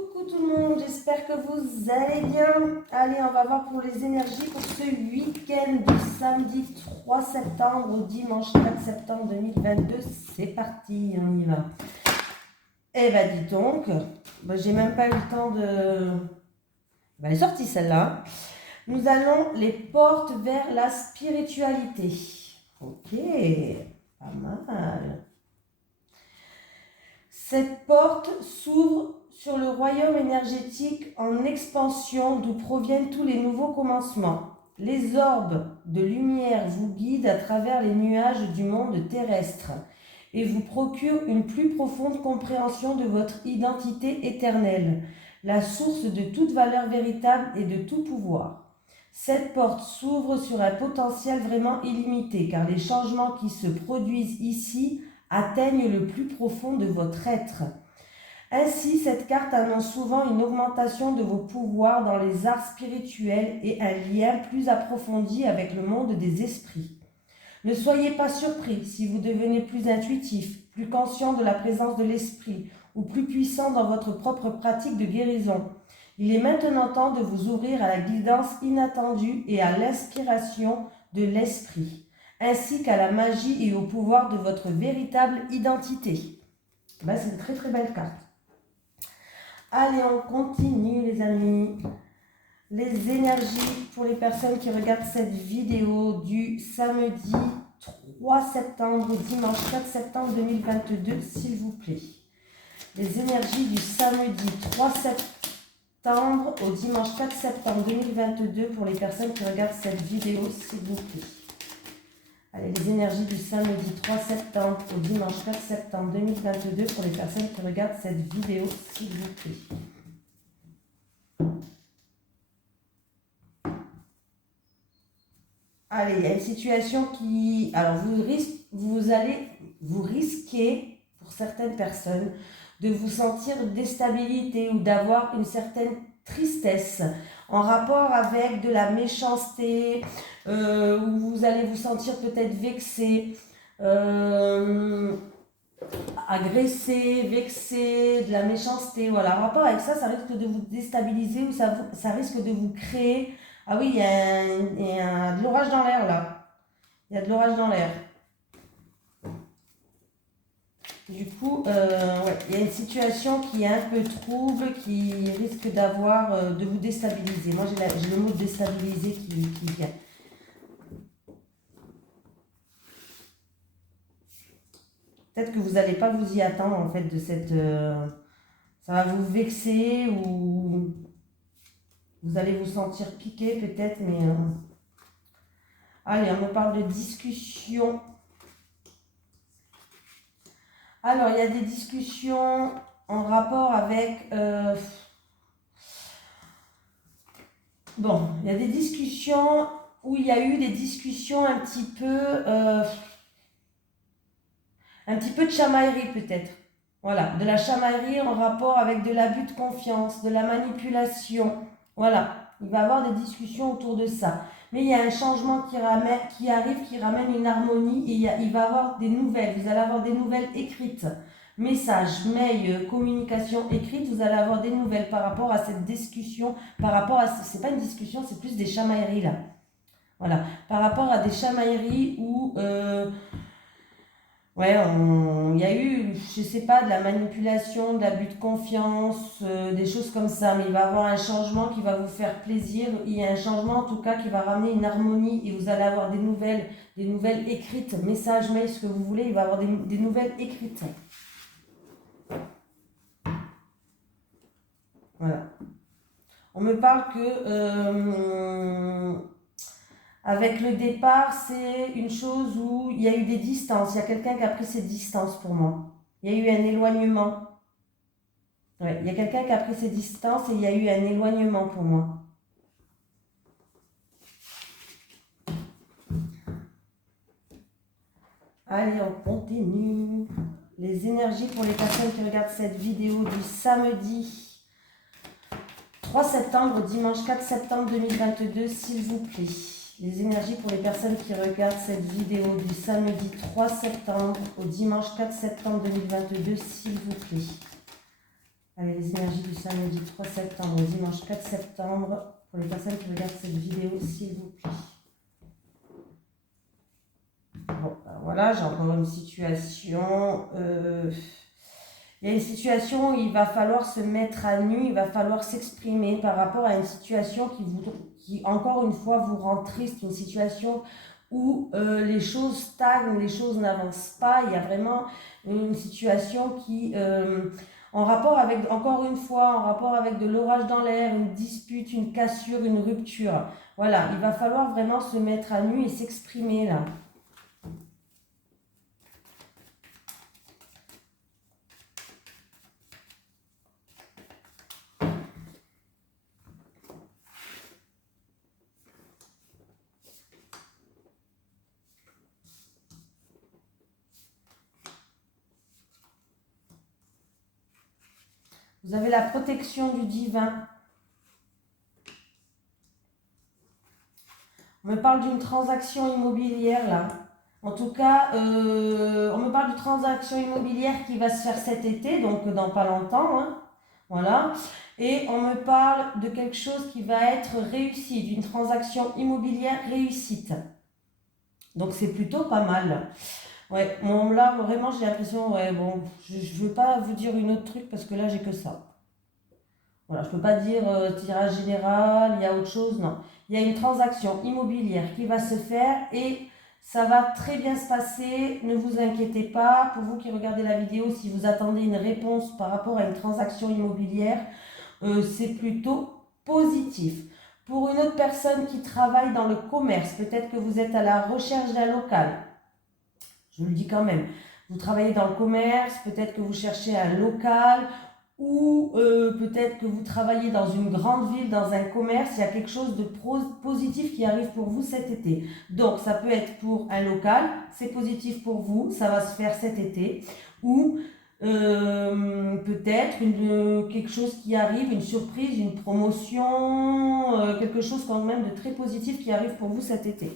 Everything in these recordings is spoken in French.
Coucou tout le monde, j'espère que vous allez bien. Allez, on va voir pour les énergies pour ce week-end du samedi 3 septembre au dimanche 4 septembre 2022. C'est parti, on y va. Eh ben dis donc, j'ai même pas eu le temps de... elle est sortie celle-là. Nous allons les portes vers la spiritualité. Ok, pas mal. Cette porte s'ouvre sur le royaume énergétique en expansion d'où proviennent tous les nouveaux commencements. Les orbes de lumière vous guident à travers les nuages du monde terrestre et vous procurent une plus profonde compréhension de votre identité éternelle, la source de toute valeur véritable et de tout pouvoir. Cette porte s'ouvre sur un potentiel vraiment illimité car les changements qui se produisent ici atteignent le plus profond de votre être. Ainsi, cette carte annonce souvent une augmentation de vos pouvoirs dans les arts spirituels et un lien plus approfondi avec le monde des esprits. Ne soyez pas surpris si vous devenez plus intuitif, plus conscient de la présence de l'esprit ou plus puissant dans votre propre pratique de guérison. Il est maintenant temps de vous ouvrir à la guidance inattendue et à l'inspiration de l'esprit, ainsi qu'à la magie et au pouvoir de votre véritable identité. C'est une très très belle carte. Allez, on continue les amis. Les énergies pour les personnes qui regardent cette vidéo du samedi 3 septembre au dimanche 4 septembre 2022, s'il vous plaît. Les énergies du samedi 3 septembre au dimanche 4 septembre 2022 pour les personnes qui regardent cette vidéo, s'il vous plaît. Allez, les énergies du samedi 3 septembre au dimanche 4 septembre 2022 pour les personnes qui regardent cette vidéo, s'il vous plaît. Allez, il y a une situation qui... Alors, vous risquez, pour certaines personnes, de vous sentir déstabilité ou d'avoir une certaine tristesse en rapport avec de la méchanceté, où vous allez vous sentir peut-être vexé, agressé, vexé, de la méchanceté. Voilà, en rapport avec ça, ça risque de vous déstabiliser ou ça risque de vous créer... Ah oui, il y a de l'orage dans l'air là. Il y a de l'orage dans l'air. Du coup, il y a une situation qui est un peu trouble, qui risque de vous déstabiliser. Moi, j'ai le mot déstabiliser qui vient. Peut-être que vous n'allez pas vous y attendre, en fait, de cette... ça va vous vexer ou... Vous allez vous sentir piqué, peut-être, mais... Allez, on me parle de discussion. Alors, il y a des discussions en rapport avec... il y a des discussions où il y a eu des discussions un petit peu de chamaillerie peut-être. Voilà, de la chamaillerie en rapport avec de l'abus de confiance, de la manipulation. Voilà, il va y avoir des discussions autour de ça. Mais il y a un changement qui arrive, qui ramène une harmonie et il va y avoir des nouvelles. Vous allez avoir des nouvelles écrites. Messages, mails, communication écrite, vous allez avoir des nouvelles par rapport à cette discussion, c'est pas une discussion, c'est plus des chamailleries là. Voilà, par rapport à des chamailleries où, il y a eu, je sais pas, de la manipulation, de l'abus de confiance, des choses comme ça, mais il va y avoir un changement qui va vous faire plaisir, il y a un changement en tout cas qui va ramener une harmonie et vous allez avoir des nouvelles écrites, messages, mails, ce que vous voulez, il va y avoir des nouvelles écrites. Voilà. On me parle que avec le départ, c'est une chose où il y a eu des distances. Il y a quelqu'un qui a pris ses distances pour moi. Il y a eu un éloignement. Ouais, il y a quelqu'un qui a pris ses distances et il y a eu un éloignement pour moi. Allez, on continue. Les énergies pour les personnes qui regardent cette vidéo du samedi 3 septembre, dimanche 4 septembre 2022, s'il vous plaît. Les énergies pour les personnes qui regardent cette vidéo du samedi 3 septembre au dimanche 4 septembre 2022, s'il vous plaît. Allez, les énergies du samedi 3 septembre au dimanche 4 septembre, pour les personnes qui regardent cette vidéo, s'il vous plaît. Bon, ben voilà, j'ai encore une situation. Il y a une situation où il va falloir se mettre à nu, il va falloir s'exprimer par rapport à une situation qui, encore une fois, vous rend triste, une situation où les choses stagnent, les choses n'avancent pas. Il y a vraiment une situation qui, en rapport avec, encore une fois, en rapport avec de l'orage dans l'air, une dispute, une cassure, une rupture. Voilà, il va falloir vraiment se mettre à nu et s'exprimer là. Vous avez la protection du divin. On me parle d'une transaction immobilière là. En tout cas, on me parle d'une transaction immobilière qui va se faire cet été, donc dans pas longtemps. Hein. Voilà. Et on me parle de quelque chose qui va être réussi, d'une transaction immobilière réussite. Donc c'est plutôt pas mal. Ouais, bon, là vraiment j'ai l'impression, ouais, bon, je ne veux pas vous dire une autre truc parce que là j'ai que ça. Voilà, je ne peux pas dire tirage général, il y a autre chose, non. Il y a une transaction immobilière qui va se faire et ça va très bien se passer. Ne vous inquiétez pas. Pour vous qui regardez la vidéo, si vous attendez une réponse par rapport à une transaction immobilière, c'est plutôt positif. Pour une autre personne qui travaille dans le commerce, peut-être que vous êtes à la recherche d'un local. Je vous le dis quand même. Vous travaillez dans le commerce, peut-être que vous cherchez un local ou peut-être que vous travaillez dans une grande ville, dans un commerce, il y a quelque chose de positif qui arrive pour vous cet été. Donc ça peut être pour un local, c'est positif pour vous, ça va se faire cet été. Ou peut-être quelque chose qui arrive, une surprise, une promotion, quelque chose quand même de très positif qui arrive pour vous cet été.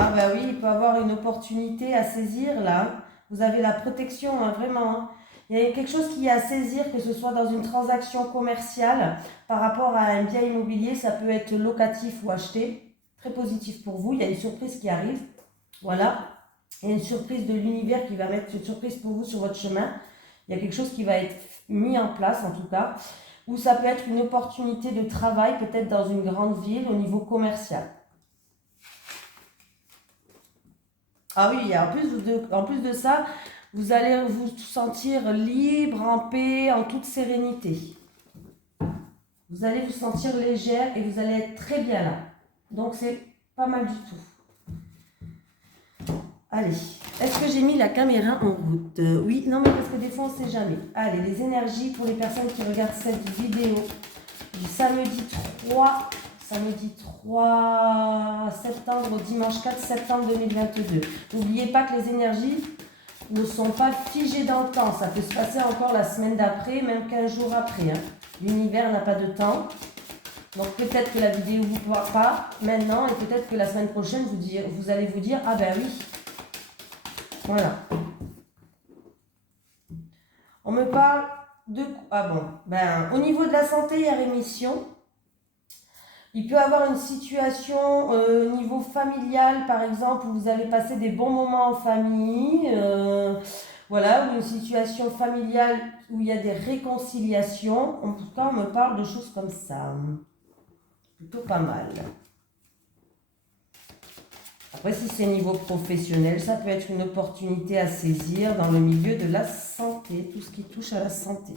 Ah bah oui, il peut y avoir une opportunité à saisir là. Vous avez la protection, hein, vraiment. Hein. Il y a quelque chose qui est à saisir, que ce soit dans une transaction commerciale par rapport à un bien immobilier, ça peut être locatif ou acheté. Très positif pour vous. Il y a une surprise qui arrive. Voilà. Il y a une surprise de l'univers qui va mettre une surprise pour vous sur votre chemin. Il y a quelque chose qui va être mis en place en tout cas. Ou ça peut être une opportunité de travail, peut-être dans une grande ville au niveau commercial. Ah oui, en plus de ça, vous allez vous sentir libre, en paix, en toute sérénité. Vous allez vous sentir légère et vous allez être très bien là. Donc c'est pas mal du tout. Allez, est-ce que j'ai mis la caméra en route? Oui, non mais parce que des fois on ne sait jamais. Allez, les énergies pour les personnes qui regardent cette vidéo du samedi 3 septembre au dimanche 4 septembre 2022. N'oubliez pas que les énergies ne sont pas figées dans le temps. Ça peut se passer encore la semaine d'après, même 15 jours après. Hein. L'univers n'a pas de temps. Donc peut-être que la vidéo ne vous parle pas maintenant et peut-être que la semaine prochaine, vous allez vous dire « Ah ben oui ». Voilà. On me parle de... Ah bon, ben au niveau de la santé, il y a rémission. Il peut y avoir une situation au niveau familial, par exemple, où vous allez passer des bons moments en famille, voilà, ou une situation familiale où il y a des réconciliations. En tout cas, on me parle de choses comme ça. Plutôt pas mal. Après, si c'est niveau professionnel, ça peut être une opportunité à saisir dans le milieu de la santé, tout ce qui touche à la santé.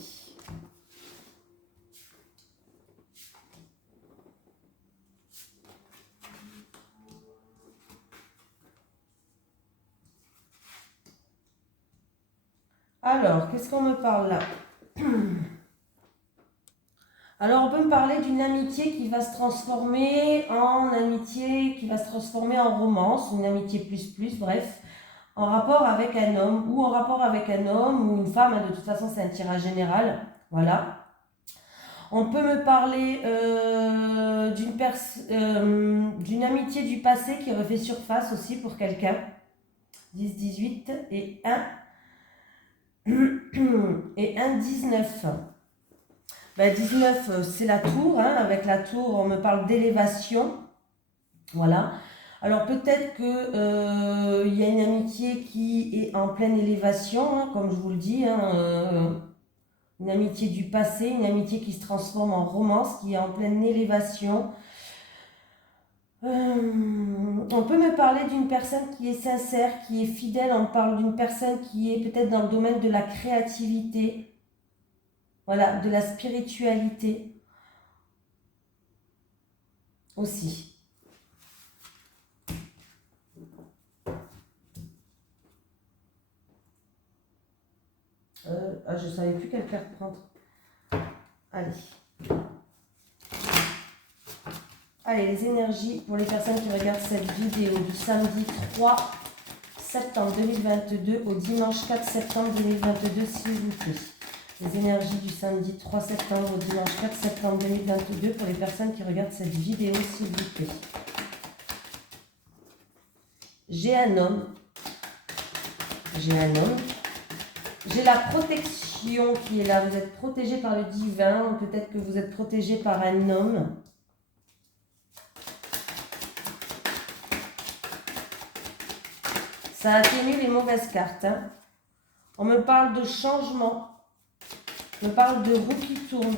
Alors, qu'est-ce qu'on me parle là? Alors, on peut me parler d'une amitié qui va se transformer en amitié, qui va se transformer en romance, une amitié plus, bref, en rapport avec un homme, ou en rapport avec un homme ou une femme, hein, de toute façon c'est un tirage général, voilà. On peut me parler d'une amitié du passé qui refait surface aussi pour quelqu'un, 10, 18 et 1. et un 19. Ben, 19, c'est la tour. Hein. Avec la tour, on me parle d'élévation. Voilà. Alors peut-être que y a une amitié qui est en pleine élévation, hein, comme je vous le dis. Hein, une amitié du passé, une amitié qui se transforme en romance, qui est en pleine élévation. On peut me parler d'une personne qui est sincère, qui est fidèle. On me parle d'une personne qui est peut-être dans le domaine de la créativité, voilà, de la spiritualité aussi. Je ne savais plus quelle carte prendre. Allez. Allez, les énergies pour les personnes qui regardent cette vidéo du samedi 3 septembre 2022 au dimanche 4 septembre 2022, s'il vous plaît. Les énergies du samedi 3 septembre au dimanche 4 septembre 2022 pour les personnes qui regardent cette vidéo, s'il vous plaît. J'ai un homme. J'ai un homme. J'ai la protection qui est là. Vous êtes protégé par le divin. Peut-être que vous êtes protégé par un homme. Ça atténue les mauvaises cartes. Hein. On me parle de changement. On me parle de roue qui tourne.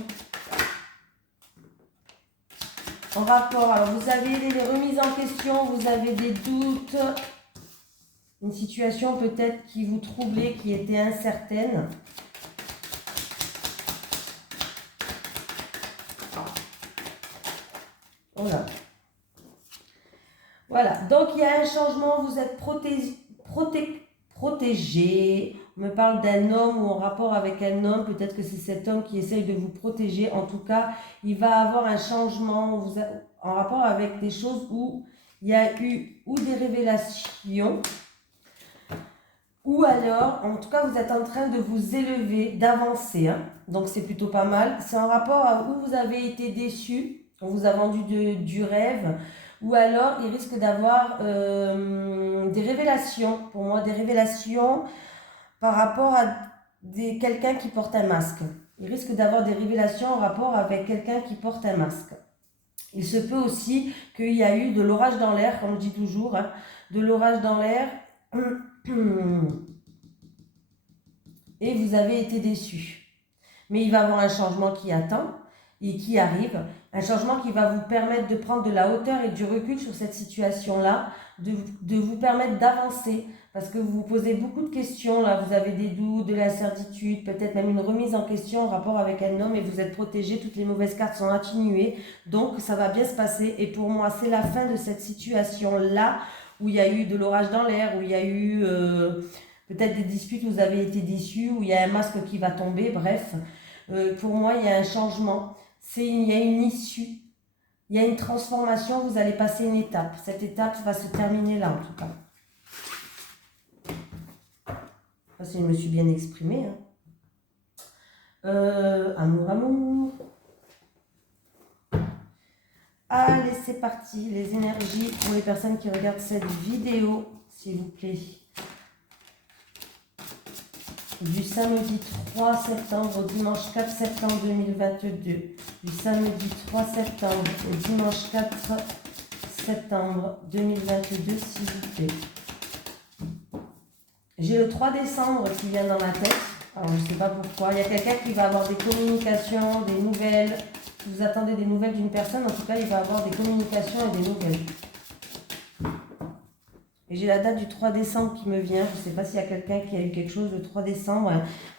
En rapport, alors vous avez des remises en question, vous avez des doutes. Une situation peut-être qui vous troublait, qui était incertaine. Voilà. Voilà, donc il y a un changement, vous êtes protégé. On me parle d'un homme ou en rapport avec un homme, peut-être que c'est cet homme qui essaye de vous protéger. En tout cas, il va avoir un changement en rapport avec des choses où il y a eu ou des révélations, ou alors, en tout cas, vous êtes en train de vous élever, d'avancer. Hein. Donc c'est plutôt pas mal. C'est en rapport à où vous avez été déçu, on vous a vendu du rêve. Ou alors, il risque d'avoir des révélations, pour moi, des révélations par rapport à quelqu'un qui porte un masque. Il risque d'avoir des révélations en rapport avec quelqu'un qui porte un masque. Il se peut aussi qu'il y a eu de l'orage dans l'air, comme je dis toujours, hein, de l'orage dans l'air, et vous avez été déçu. Mais il va y avoir un changement qui attend et qui arrive, un changement qui va vous permettre de prendre de la hauteur et du recul sur cette situation-là, de vous permettre d'avancer, parce que vous vous posez beaucoup de questions, là, vous avez des doutes, de l'incertitude, peut-être même une remise en question en rapport avec un homme et vous êtes protégé, toutes les mauvaises cartes sont atténuées, donc ça va bien se passer et pour moi c'est la fin de cette situation-là où il y a eu de l'orage dans l'air, où il y a eu peut-être des disputes où vous avez été déçus, où il y a un masque qui va tomber, bref, pour moi il y a un changement. Il y a une issue, il y a une transformation, vous allez passer une étape. Cette étape va se terminer là en tout cas. Enfin, si je me suis bien exprimée. Hein. Amour. Allez, c'est parti. Les énergies pour les personnes qui regardent cette vidéo, s'il vous plaît. Du samedi 3 septembre au dimanche 4 septembre 2022. Du samedi 3 septembre au dimanche 4 septembre 2022, s'il vous plaît. J'ai le 3 décembre qui vient dans ma tête. Alors, je ne sais pas pourquoi. Il y a quelqu'un qui va avoir des communications, des nouvelles. Si vous attendez des nouvelles d'une personne, en tout cas, il va avoir des communications et des nouvelles. Et j'ai la date du 3 décembre qui me vient. Je ne sais pas s'il y a quelqu'un qui a eu quelque chose le 3 décembre.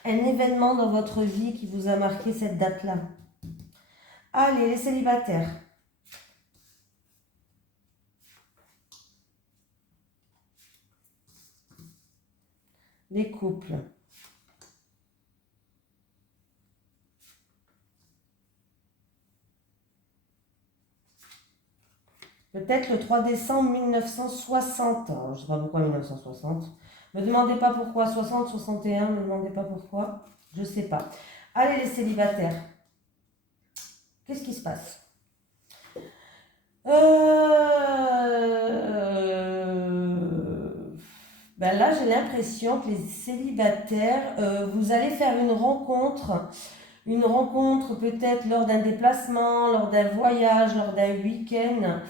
Un événement dans votre vie qui vous a marqué cette date-là. Allez, les célibataires. Les couples. Peut-être le 3 décembre 1960. Alors, je ne sais pas pourquoi 1960. Ne me demandez pas pourquoi. 60, 61, ne me demandez pas pourquoi. Je ne sais pas. Allez, les célibataires. Qu'est-ce qui se passe? Ben là, j'ai l'impression que les célibataires, vous allez faire une rencontre peut-être lors d'un déplacement, lors d'un voyage, lors d'un week-end.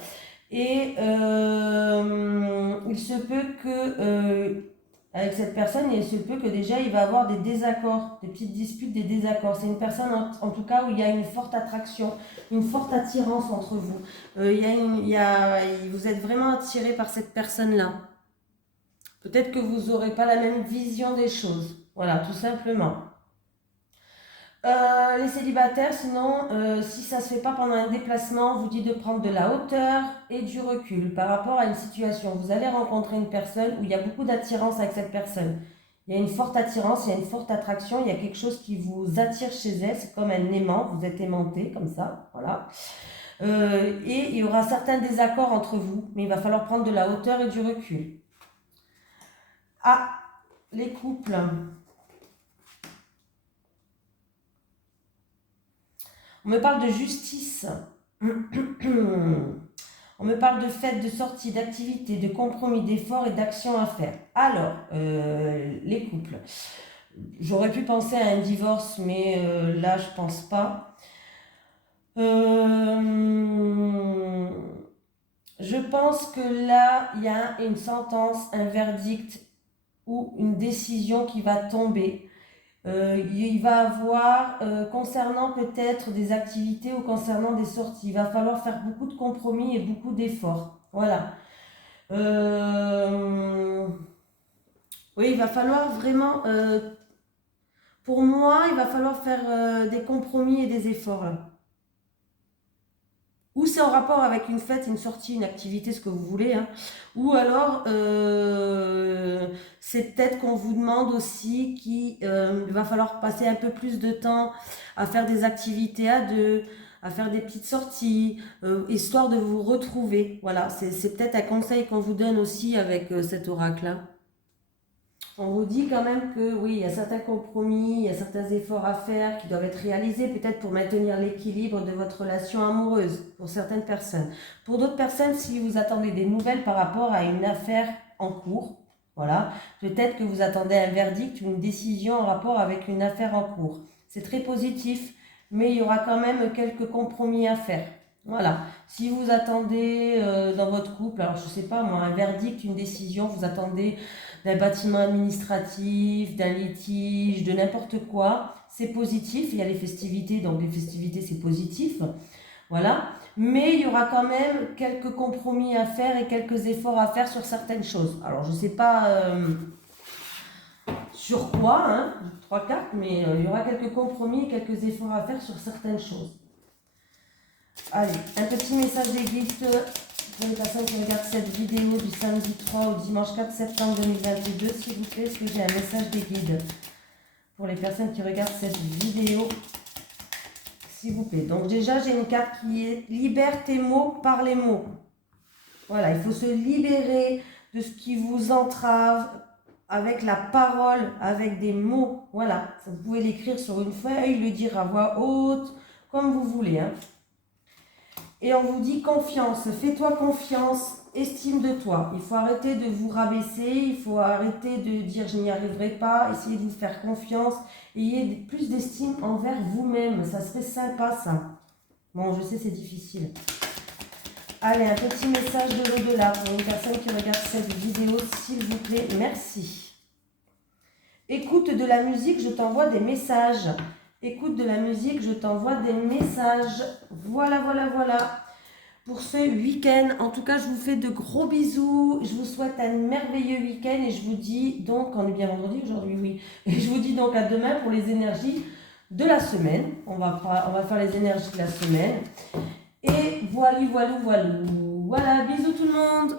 Et il se peut que, avec cette personne, il se peut que déjà il va avoir des désaccords, des petites disputes, des désaccords. C'est une personne en tout cas où il y a une forte attraction, une forte attirance entre vous. Vous êtes vraiment attiré par cette personne-là. Peut-être que vous n'aurez pas la même vision des choses. Voilà, tout simplement. Les célibataires, sinon, si ça ne se fait pas pendant un déplacement, on vous dit de prendre de la hauteur et du recul par rapport à une situation. Vous allez rencontrer une personne où il y a beaucoup d'attirance avec cette personne. Il y a une forte attirance, il y a une forte attraction, il y a quelque chose qui vous attire chez elle, c'est comme un aimant, vous êtes aimanté comme ça, voilà. Et il y aura certains désaccords entre vous, mais il va falloir prendre de la hauteur et du recul. Ah, les couples. On me parle de justice. On me parle de fêtes, de sorties, d'activités, de compromis, d'efforts et d'actions à faire. Alors, les couples. J'aurais pu penser à un divorce, mais là, je pense pas. Je pense que là, il y a une sentence, un verdict ou une décision qui va tomber. Il va avoir, concernant peut-être des activités ou concernant des sorties, il va falloir faire beaucoup de compromis et beaucoup d'efforts. Voilà. Oui, il va falloir vraiment, pour moi, il va falloir faire des compromis et des efforts là. Ou c'est en rapport avec une fête, une sortie, une activité, ce que vous voulez, hein. Ou alors, c'est peut-être qu'on vous demande aussi qu'il va falloir passer un peu plus de temps à faire des activités à deux, à faire des petites sorties, histoire de vous retrouver. Voilà, c'est peut-être un conseil qu'on vous donne aussi avec cet oracle-là. On vous dit quand même que oui, il y a certains compromis, il y a certains efforts à faire qui doivent être réalisés peut-être pour maintenir l'équilibre de votre relation amoureuse pour certaines personnes. Pour d'autres personnes, si vous attendez des nouvelles par rapport à une affaire en cours, voilà, peut-être que vous attendez un verdict ou une décision en rapport avec une affaire en cours. C'est très positif, mais il y aura quand même quelques compromis à faire. Voilà, si vous attendez dans votre couple, alors je sais pas moi, un verdict, une décision, vous attendez d'un bâtiment administratif, d'un litige, de n'importe quoi, c'est positif. Il y a les festivités, donc les festivités c'est positif, voilà. Mais il y aura quand même quelques compromis à faire et quelques efforts à faire sur certaines choses. Alors je ne sais pas sur quoi, hein, 3-4, mais il y aura quelques compromis et quelques efforts à faire sur certaines choses. Allez, un petit message des guides pour les personnes qui regardent cette vidéo du samedi 3 au dimanche 4 septembre 2022, s'il vous plaît, est-ce que j'ai un message des guides pour les personnes qui regardent cette vidéo, s'il vous plaît. Donc déjà, j'ai une carte qui est « Libère tes mots par les mots ». Voilà, il faut se libérer de ce qui vous entrave avec la parole, avec des mots. Voilà, vous pouvez l'écrire sur une feuille, le dire à voix haute, comme vous voulez, hein. Et on vous dit confiance, fais-toi confiance, estime de toi. Il faut arrêter de vous rabaisser, il faut arrêter de dire je n'y arriverai pas, essayez de vous faire confiance, ayez plus d'estime envers vous-même, ça serait sympa ça. Bon, je sais c'est difficile. Allez, un petit message de l'au-delà pour une personne qui regarde cette vidéo, s'il vous plaît, merci. Écoute de la musique, je t'envoie des messages. Écoute de la musique, je t'envoie des messages. Voilà, voilà, voilà. Pour ce week-end, en tout cas, je vous fais de gros bisous. Je vous souhaite un merveilleux week-end et je vous dis donc, on est bien vendredi aujourd'hui, oui. Et je vous dis donc à demain pour les énergies de la semaine. On va faire les énergies de la semaine. Et voilà, voilà, voilà. Voilà, bisous tout le monde.